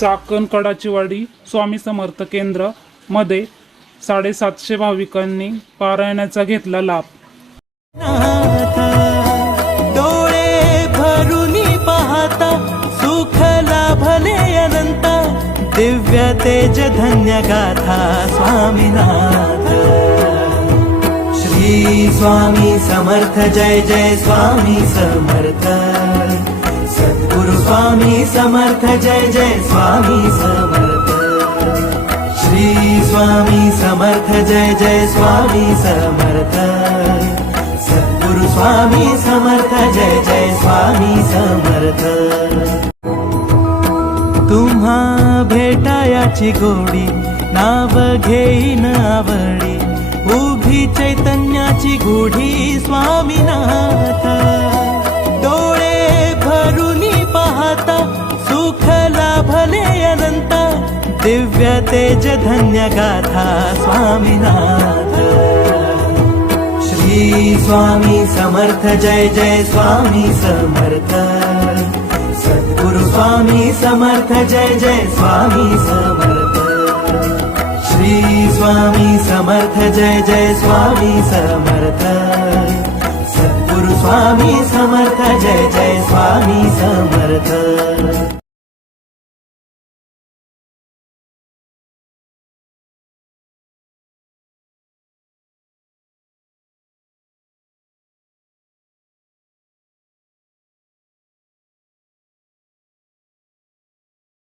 चाकण कडाचीवाडी स्वामी समर्थ केंद्र मध्ये 750 भाविकांनी पारायणाचा घेतला लाभ। डोळे भरून पाहता सुख लाभले अनंत, दिव्य तेज धन्य गाथा स्वामीनाथ। श्री स्वामी समर्थ जय जय स्वामी समर्थ, सद्गुरु स्वामी समर्थ जय जय स्वामी समर्थ। श्री स्वामी समर्थ जय जय स्वामी समर्थ, सद्गुरु स्वामी समर्थ जय जय स्वामी समर्थ। तुम्हा भेटायाची गोडी नाव घेईन आवडी, उभी चैतन्याची गुढी स्वामीनाथ। डोळे भरून पाहता सुख लाभले अनंत, दिव्य तेज धन्य गाथा स्वामीनाथ। श्री स्वामी समर्थ जय जय स्वामी समर्थ, सद्गुरु स्वामी समर्थ जय जय स्वामी समर्थ। श्री स्वामी समर्थ जय जय स्वामी समर्थ, सद्गुरु स्वामी समर्थ जय जय स्वामी समर्थ।